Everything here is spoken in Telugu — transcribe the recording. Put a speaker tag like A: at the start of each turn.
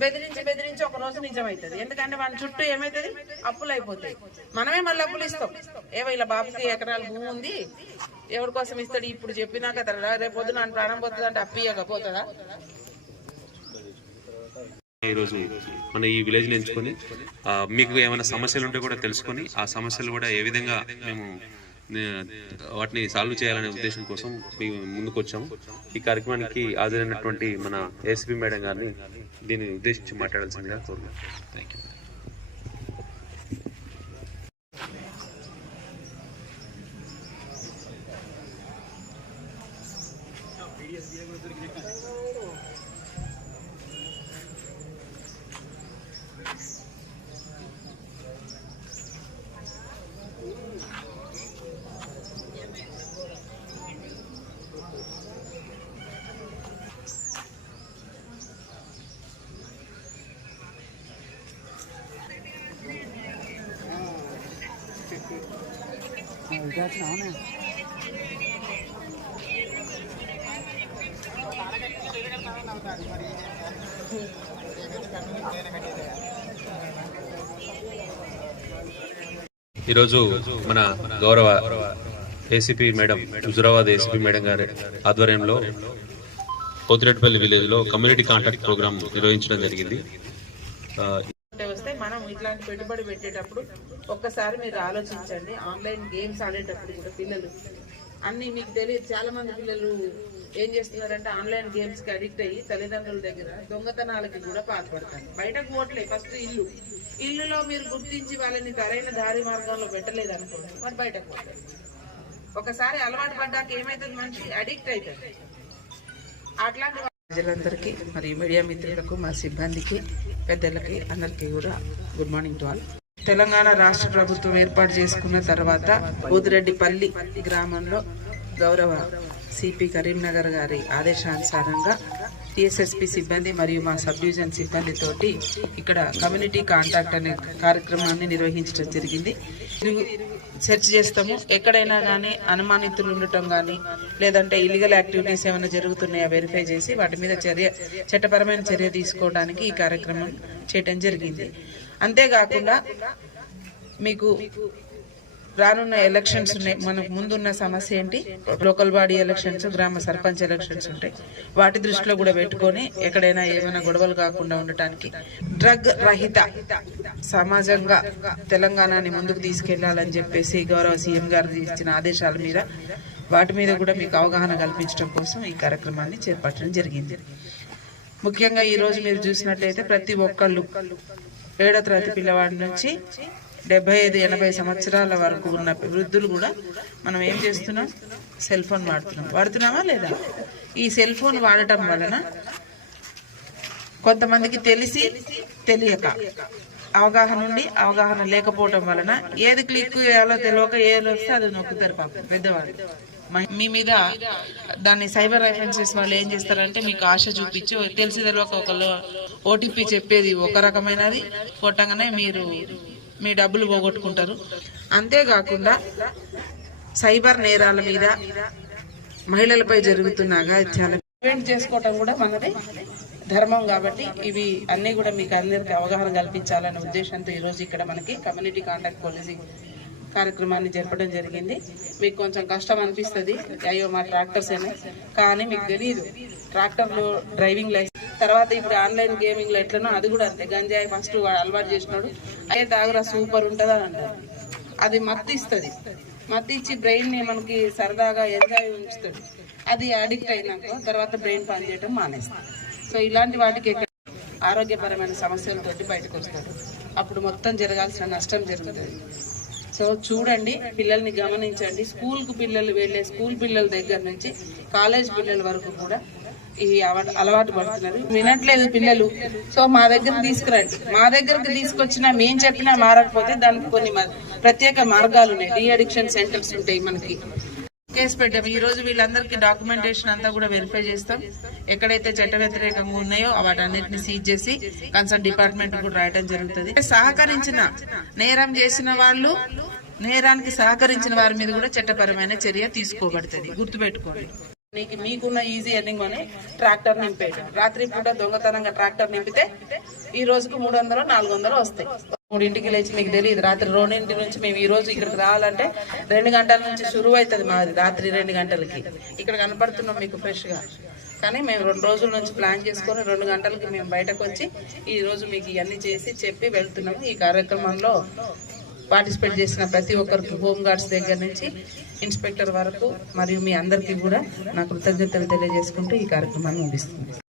A: బెదిరించి బెదిరించి ఒక రోజు నిజమవుతుంది ఎందుకంటే మన చుట్టూ ఏమైతుంది? అప్పులు అయిపోతాయి మనమే మళ్ళీ అప్పులు ఇస్తాం. ఏవో ఇలా బాబుకి ఎకరాల భూమి ఉంది. ఎవరి కోసం ఇస్తాడు? ఇప్పుడు చెప్పినాక రేపు పొద్దున ఆయన ప్రాణం పోతుంది అంటే అప్పియకపోతుందా
B: ఈరోజు మన ఈ విలేజ్ని ఎంచుకొని మీకు ఏమైనా సమస్యలు ఉంటే కూడా తెలుసుకొని ఆ సమస్యలు కూడా ఏ విధంగా మేము వాటిని సాల్వ్ చేయాలనే ఉద్దేశం కోసం మేము ముందుకు వచ్చాము ఈ కార్యక్రమానికి హాజరైనటువంటి మన ఏసీపీ మేడం గారిని దీన్ని ఉద్దేశించి మాట్లాడాల్సిందిగా కోరుతున్నాను థ్యాంక్ యూ ఈరోజు మన గౌరవ ACP madam Huzurabad ACP madam గారి ఆధ్వర్యంలో పోతిరెడ్డిపల్లి విలేజ్లో కమ్యూనిటీ కాంటాక్ట్ ప్రోగ్రామ్ నిర్వహించడం జరిగింది ఆ,
A: ఉంటే వస్తే మనం ఇట్లాంటి పెట్టుబడి పెట్టేటప్పుడు ఒక్కసారి మీరు ఆలోచించండి. ఆన్లైన్ గేమ్స్ ఆడేటప్పుడు కూడా పిల్లలు అన్ని మీకు తెలియదు. చాలా మంది పిల్లలు ఏం చేస్తున్నారంటే ఆన్లైన్ గేమ్స్కి అడిక్ట్ అయ్యి తల్లిదండ్రుల దగ్గర దొంగతనాలకి కూడా పాల్పడతారు. బయటకు పోవట్లే ఫస్ట్ ఇల్లు. ఇల్లులో మీరు గుర్తించి వాళ్ళని సరైన దారి మార్గంలో పెట్టలేదు అనుకోండి మరి బయటకు పోతారు. ఒకసారి అలవాటు పడ్డాక ఏమైతుంది మనిషి? అడిక్ట్ అవుతుంది అట్లాంటి ప్రజలందరికీ మరియు మీడియా మిత్రులకు మా సిబ్బందికి పెద్దలకి అందరికీ కూడా good morning to all Telangana రాష్ట్ర ప్రభుత్వం ఏర్పాటు చేసుకున్న తర్వాత బూదిరెడ్డిపల్లి గ్రామంలో గౌరవ సిపి కరీంనగర్ గారి ఆదేశానుసారంగా టీఎస్ఎస్పి సిబ్బంది మరియు మా సబ్ డివిజన్ సిబ్బందితోటి ఇక్కడ కమ్యూనిటీ కాంటాక్ట్ అనే కార్యక్రమాన్ని నిర్వహించడం జరిగింది. సెర్చ్ చేస్తాము. ఎక్కడైనా కానీ అనుమానితులు ఉండటం కానీ లేదంటే ఇల్లీగల్ యాక్టివిటీస్ ఏమైనా జరుగుతున్నాయా వెరిఫై చేసి వాటి మీద చర్య చట్టపరమైన చర్య తీసుకోవడానికి ఈ కార్యక్రమం చేయటం జరిగింది. అంతేకాకుండా మీకు రానున్న ఎలక్షన్స్ ఉన్నాయి. మనకు ముందున్న సమస్య ఏంటి? లోకల్ బాడీ ఎలక్షన్స్ గ్రామ సర్పంచ్ ఎలక్షన్స్ ఉంటాయి. వాటి దృష్టిలో కూడా పెట్టుకొని ఎక్కడైనా ఏమైనా గొడవలు కాకుండా ఉండటానికి డ్రగ్ రహిత సమాజంగా తెలంగాణని ముందుకు తీసుకెళ్ళాలని చెప్పేసి గౌరవ సీఎం గారు ఇచ్చిన ఆదేశాల మీద వాటి మీద కూడా మీకు అవగాహన కల్పించడం కోసం ఈ కార్యక్రమాన్ని చేపట్టడం జరిగింది. ముఖ్యంగా ఈ రోజు మీరు చూసినట్లయితే ప్రతి ఒక్కళ్ళు ఏడో తరగతి పిల్లవాడి నుంచి డెబ్బై ఐదు ఎనభై సంవత్సరాల వరకు ఉన్న వృద్ధులు కూడా మనం ఏం చేస్తున్నాం? సెల్ ఫోన్ వాడుతున్నాం. వాడుతున్నామా లేదా? ఈ సెల్ ఫోన్ వాడటం వలన కొంతమందికి తెలిసి తెలియక అవగాహన ఉండి అవగాహన లేకపోవటం వలన ఏది క్లిక్ చేయాలో తెలియక ఏది వస్తే అది నొక్కుతారు పాపం పెద్దవాళ్ళు. మీ మీద దాన్ని సైబర్ అఫెన్సెస్ వాళ్ళు ఏం చేస్తారంటే మీకు ఆశ చూపించి తెలిసి తెలియక ఒకళ్ళు ఓటీపీ చెప్పేది ఒక రకమైనది. కొట్టంగానే మీరు మీ డబ్బులు పోగొట్టుకుంటారు. అంతేకాకుండా సైబర్ నేరాల మీద మహిళలపై జరుగుతున్న అగాత్యాలు ప్రివెంట్ చేసుకోవటం కూడా మనది ధర్మం కాబట్టి ఇవి అన్ని కూడా మీకు అందరికీ అవగాహన కల్పించాలనే ఉద్దేశంతో ఈ రోజు ఇక్కడ మనకి కమ్యూనిటీ కాంటాక్ట్ పాలసీ కార్యక్రమాన్ని జరపడం జరిగింది. మీకు కొంచెం కష్టం అనిపిస్తుంది. అయ్యో మా ట్రాక్టర్స్ అని కానీ మీకు తెలియదు ట్రాక్టర్లో డ్రైవింగ్ లైసెన్స్. తర్వాత ఇప్పుడు ఆన్లైన్ గేమింగ్లో ఎట్లనో అది కూడా అంతే. గంజాయి ఫస్ట్ వాడు అలవాటు చేసినాడు. అయ్యే తాగురా సూపర్ ఉంటుంది అని అంటారు. అది మత్తు ఇస్తుంది. మత్తు ఇచ్చి బ్రెయిన్ని మనకి సరదాగా ఎంజాయ్ ఉంచుతుంది. అది అడిక్ట్ అయినాక తర్వాత బ్రెయిన్ పనిచేయడం మానేస్తుంది సో ఇలాంటి వాటికి ఎక్కడ ఆరోగ్యపరమైన సమస్యలతోటి బయటకు వస్తాడు అప్పుడు మొత్తం జరగాల్సిన నష్టం జరుగుతుంది. సో చూడండి పిల్లల్ని గమనించండి. స్కూల్కు పిల్లలు వెళ్ళే స్కూల్ పిల్లల దగ్గర నుంచి కాలేజ్ పిల్లల వరకు కూడా ఇవి అలవాటు పడుతున్నారు. వినట్లేదు పిల్లలు. సో మా దగ్గర తీసుకురండి. మా దగ్గరకు తీసుకొచ్చినా మేం చెప్పినా మారకపోతే దానికి కొన్ని మ- ప్రత్యేక మార్గాలు ఉన్నాయి. డీ అడిక్షన్ సెంటర్స్ ఉంటాయి మనకి. కేసు పెట్టాము. ఈ రోజు వీళ్ళందరికీ డాక్యుమెంటేషన్ అంతా కూడా వెరిఫై చేస్తాం. ఎక్కడైతే చట్ట వ్యతిరేకంగా ఉన్నాయో వాటన్నిటిని సీజ్ చేసి కన్సర్న్ డిపార్ట్మెంట్ కూడా రాయడం జరుగుతుంది. సహకరించిన నేరం చేసిన వాళ్ళు నేరానికి సహకరించిన వారి మీద కూడా చట్టపరమైన చర్య తీసుకోబడుతుంది. గుర్తుపెట్టుకోండి. నీకు మీకున్న ఈజీ ఎర్నింగ్ అని ట్రాక్టర్ నింపేయడం రాత్రి పూట దొంగతనంగా ట్రాక్టర్ నింపితే ఈ రోజుకు మూడు వందలు నాలుగు వందలు వస్తాయి. మూడింటికి లేచి మీకు తెలియదు రాత్రి రెండింటి నుంచి మేము ఈ రోజు ఇక్కడికి రావాలంటే రెండు గంటల నుంచి షురువు అవుతుంది మాది రాత్రి రెండు గంటలకి. ఇక్కడ కనపడుతున్నాం మీకు ఫ్రెష్గా. కానీ మేము రెండు రోజుల నుంచి ప్లాన్ చేసుకొని రెండు గంటలకి మేము బయటకు వచ్చి ఈ రోజు మీకు ఇవన్నీ చేసి చెప్పి వెళ్తున్నాము. ఈ కార్యక్రమంలో పార్టిసిపేట్ చేసిన ప్రతి ఒక్కరికి హోమ్ గార్డ్స్ దగ్గర నుంచి ఇన్స్పెక్టర్ వరకు మరియు మీ అందరికీ కూడా నా కృతజ్ఞతలు తెలియజేసుకుంటూ ఈ కార్యక్రమాన్ని ముగిస్తుంది